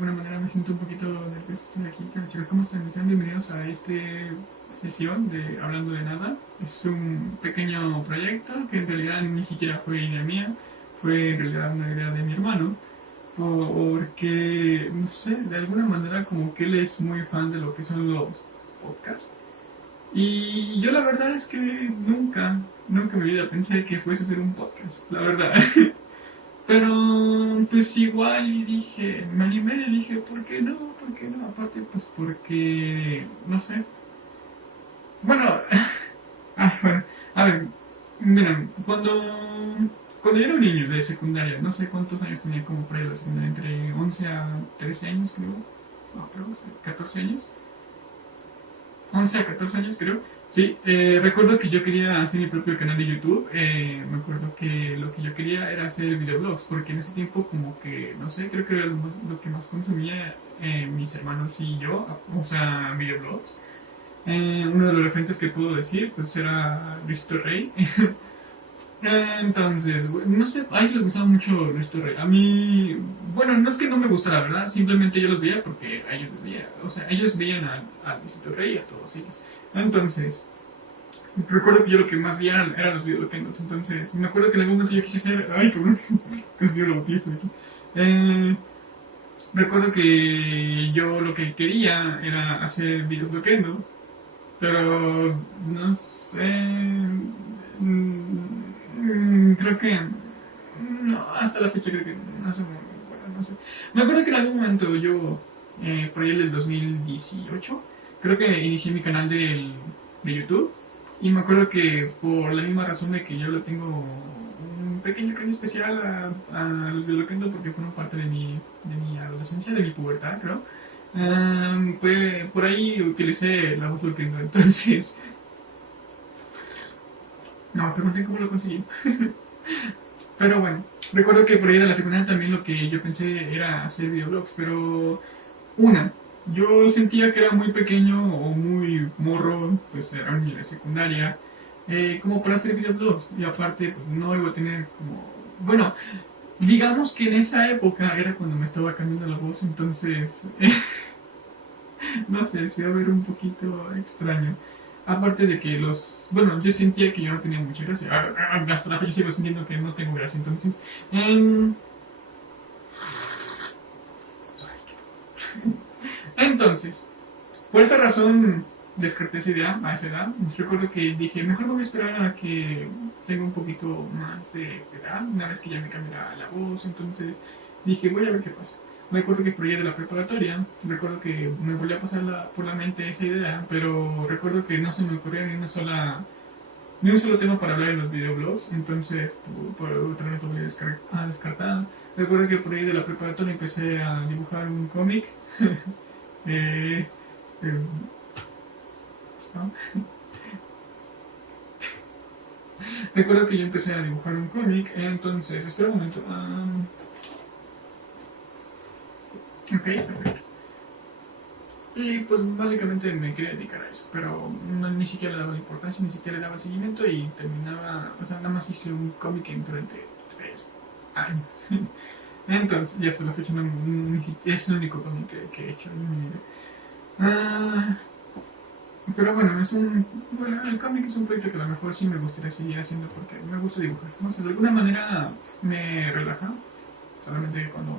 alguna manera me siento un poquito nervioso. Estoy aquí. Chicos, ¿cómo están? Sean bienvenidos a esta sesión de Hablando de Nada. Es un pequeño proyecto que en realidad ni siquiera fue idea mía, fue en realidad una idea de mi hermano, porque, no sé, de alguna manera como que él es muy fan de lo que son los podcasts. Y yo la verdad es que nunca en mi vida pensé que fuese a hacer un podcast, la verdad. Pero pues igual y dije, me animé y dije, ¿por qué no? ¿Por qué no? Aparte pues porque, no sé. Bueno, bueno, a ver, miren, cuando yo era un niño de secundaria, no sé cuántos años tenía como para ir a la secundaria, entre 11 a 13 años creo, no, creo, 14 años. 11 a 14 años creo. Sí, recuerdo que yo quería hacer mi propio canal de YouTube. Me acuerdo que lo que yo quería era hacer videoblogs, porque en ese tiempo como que, no sé, creo que era lo que más consumía mis hermanos y yo, o sea, videoblogs. Uno de los referentes que puedo decir, pues era Luisito Rey. Entonces, no sé, a ellos les gustaba mucho Luisito Rey. A mí, bueno, no es que no me gustara, ¿verdad? Simplemente yo los veía porque a ellos los veía. O sea, ellos veían a Luisito Rey y a todos ellos. Entonces, recuerdo que yo lo que más veía eran los videojuegos. Entonces, me acuerdo que en algún momento yo quise hacer. Ay, cabrón, casi dio la botella, estoy aquí. Eh, recuerdo que yo lo que quería era hacer videos loquendo, pero no sé. Creo que. No, hasta la fecha creo que no sé. Bueno, no sé. Me acuerdo que en algún momento yo, por ahí en el 2018, creo que inicié mi canal de YouTube. Y me acuerdo que por la misma razón de que yo le tengo un pequeño cariño especial a los Loquendo porque fueron parte de mi adolescencia, de mi pubertad, creo. Por ahí utilicé la voz Loquendo, entonces. No, pregunté cómo lo conseguí. Pero bueno, recuerdo que por ahí de la secundaria también lo que yo pensé era hacer videoblogs, pero una, yo sentía que era muy pequeño o muy morro, pues era en la secundaria, como para hacer videoblogs. Y aparte, pues no iba a tener como. Bueno, digamos que en esa época era cuando me estaba cambiando la voz, entonces. No sé, se iba a ver un poquito extraño. Aparte de que los. Bueno, yo sentía que yo no tenía mucha gracia. Hasta la fecha sigo sintiendo que no tengo gracia, entonces. em, entonces, por esa razón descarté esa idea a esa edad. Recuerdo que dije, mejor voy a esperar a que tenga un poquito más de edad, una vez que ya me cambiara la voz. Entonces dije, voy a ver qué pasa. Me acuerdo que por ahí de la preparatoria, recuerdo que me volvió a pasar por la mente esa idea, pero recuerdo que no se me ocurría ni un solo tema para hablar en los videoblogs, entonces por otra vez lo voy a descartar. Recuerdo que por ahí de la preparatoria empecé a dibujar un cómic. eh, eh, ¿no? Recuerdo que yo empecé a dibujar un cómic, entonces, espera un momento. Ok, perfecto. Y pues básicamente me quería dedicar a eso, pero ni siquiera le daba la importancia, ni siquiera le daba el seguimiento y terminaba, o sea, nada más hice un cómic durante 3 años. Entonces, ya hasta la fecha es el único cómic que he hecho en mi vida. Ah, pero bueno, bueno, el cómic es un proyecto que a lo mejor sí me gustaría seguir haciendo porque me gusta dibujar. No sé, de alguna manera me relaja, solamente cuando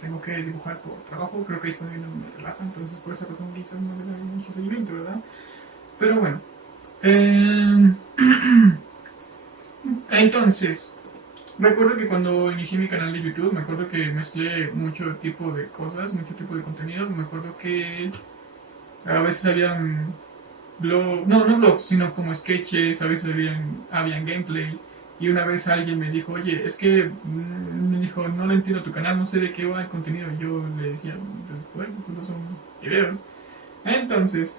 tengo que dibujar por trabajo, creo que es cuando me relaja, entonces por esa razón quizás no le doy mucho seguimiento, ¿verdad? Pero bueno. Eh, entonces, recuerdo que cuando inicié mi canal de YouTube, me acuerdo que mezclé mucho tipo de cosas, mucho tipo de contenido. Me acuerdo que a veces habían no blogs, sino como sketches, a veces habían gameplays. Y una vez alguien me dijo, oye, es que me dijo, no lo entiendo tu canal, no sé de qué va el contenido. Y yo le decía, bueno, solo son videos. Entonces,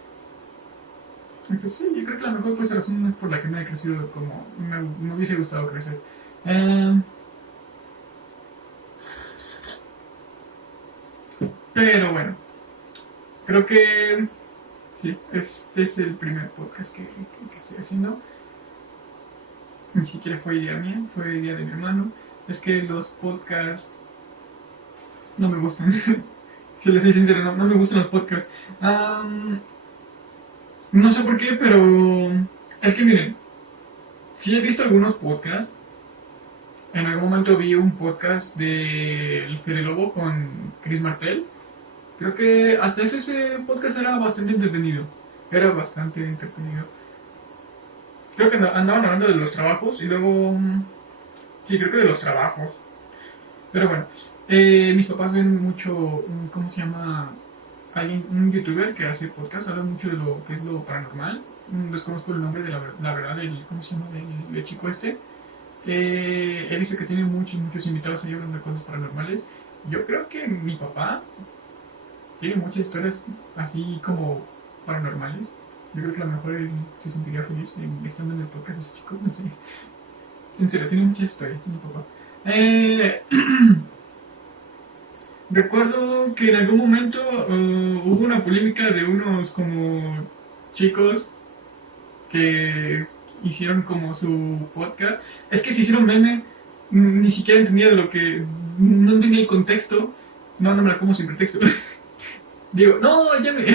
pues sí, yo creo que la mejor pues, razón es por la que me he crecido como me hubiese gustado crecer. Eh, pero bueno, creo que sí, este es el primer podcast que estoy haciendo. Ni siquiera fue idea mía, fue idea de mi hermano. Es que los podcasts no me gustan. Si les soy sincero, no me gustan los podcasts. No sé por qué, pero es que miren, sí he visto algunos podcasts. En algún momento vi un podcast de El Fede Lobo con Chris Martel. Creo que hasta ese podcast era bastante entretenido. Era bastante entretenido. Creo que andaban hablando de los trabajos y luego... Sí, creo que de los trabajos. Pero bueno, mis papás ven mucho, ¿cómo se llama? Alguien, un youtuber que hace podcast, habla mucho de lo que es lo paranormal. Desconozco el nombre de la verdad del, ¿cómo se llama? Del chico este. Él dice que tiene muchos invitados ahí hablando de cosas paranormales. Yo creo que mi papá tiene muchas historias así como paranormales. Yo creo que a lo mejor él se sentiría feliz estando en el podcast ese chico. No sé. En serio, tiene muchas historias, mi papá. Eh, Recuerdo que en algún momento hubo una polémica de unos como chicos que hicieron como su podcast. Es que se hicieron meme, ni siquiera entendía de lo que... No entendía el contexto. No me la como sin pretexto. Digo, no, ya me...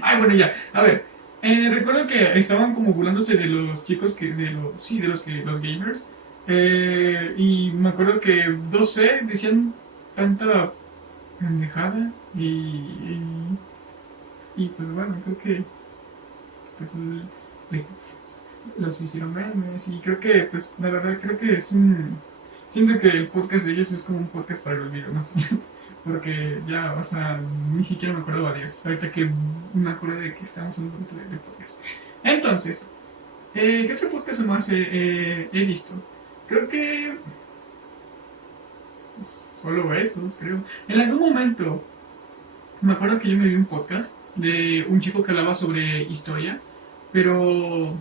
Ay, bueno, ya. A ver, recuerdo que estaban como burlándose de los chicos que... sí, de los gamers. Y me acuerdo que, no sé, decían tanta pendejada y pues bueno, creo que pues les, los hicieron memes y creo que pues la verdad creo que es un... Siento que el podcast de ellos es como un podcast para el olvido, ¿no? Porque ya, o sea, ni siquiera me acuerdo de ellos. Ahorita que me acuerdo de que estábamos en un momento de podcast. Entonces, ¿qué otro podcast más he visto? Creo que solo esos, creo. En algún momento, me acuerdo que yo me vi un podcast de un chico que hablaba sobre historia, pero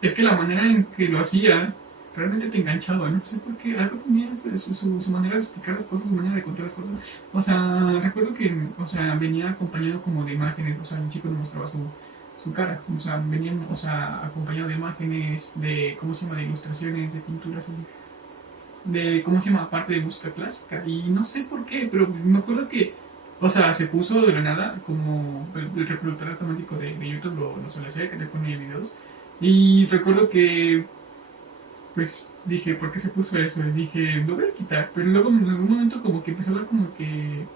es que la manera en que lo hacía realmente te enganchaba, no sé por qué, algo tenía su manera de explicar las cosas, su manera de contar las cosas. O sea, recuerdo que, o sea, venía acompañado como de imágenes, o sea, un chico le mostraba su cara, o sea, venían, o sea, acompañado de imágenes, de, ¿cómo se llama?, de ilustraciones, de pinturas, así de, ¿cómo se llama?, parte de música clásica. Y no sé por qué, pero me acuerdo que, o sea, se puso de la nada, como el reproductor automático de YouTube lo suele hacer, que te pone videos. Y recuerdo que, pues, dije, ¿por qué se puso eso? Y dije, lo voy a quitar. Pero luego en algún momento como que empezó a hablar como que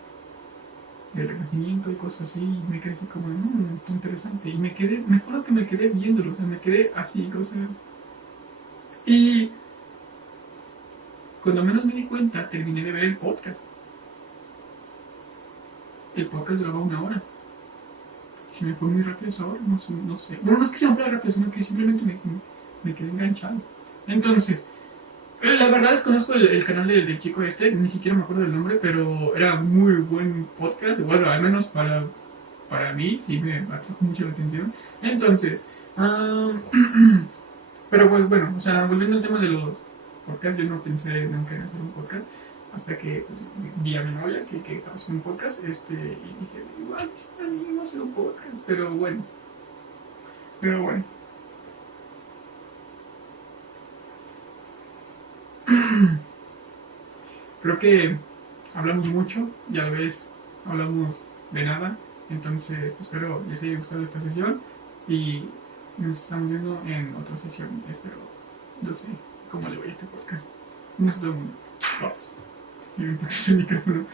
del renacimiento y cosas así, y me quedé así como, interesante. Y me acuerdo que me quedé viéndolo, o sea, me quedé así, o sea. Y cuando menos me di cuenta, terminé de ver el podcast. El podcast duraba 1 hora. Se me fue muy rápido esa hora, no sé, no sé. Bueno, no es que se me fuera rápido, sino que simplemente me quedé enganchado. Entonces, la verdad desconozco el canal del chico este, ni siquiera me acuerdo del nombre, pero era muy buen podcast. Bueno, al menos para mí, sí me atrajo mucho la atención. Entonces, pero pues bueno, o sea, volviendo al tema de los podcasts, yo no pensé nunca en hacer un podcast hasta que pues, vi a mi novia que estaba haciendo un podcast y dije, igual está bien hacer un podcast, pero bueno. Creo que hablamos mucho y a la vez hablamos de nada, entonces espero les haya gustado esta sesión y nos estamos viendo en otra sesión, espero, no sé cómo le voy a este podcast. Nos vemos. Vamos. Y me puse el micrófono.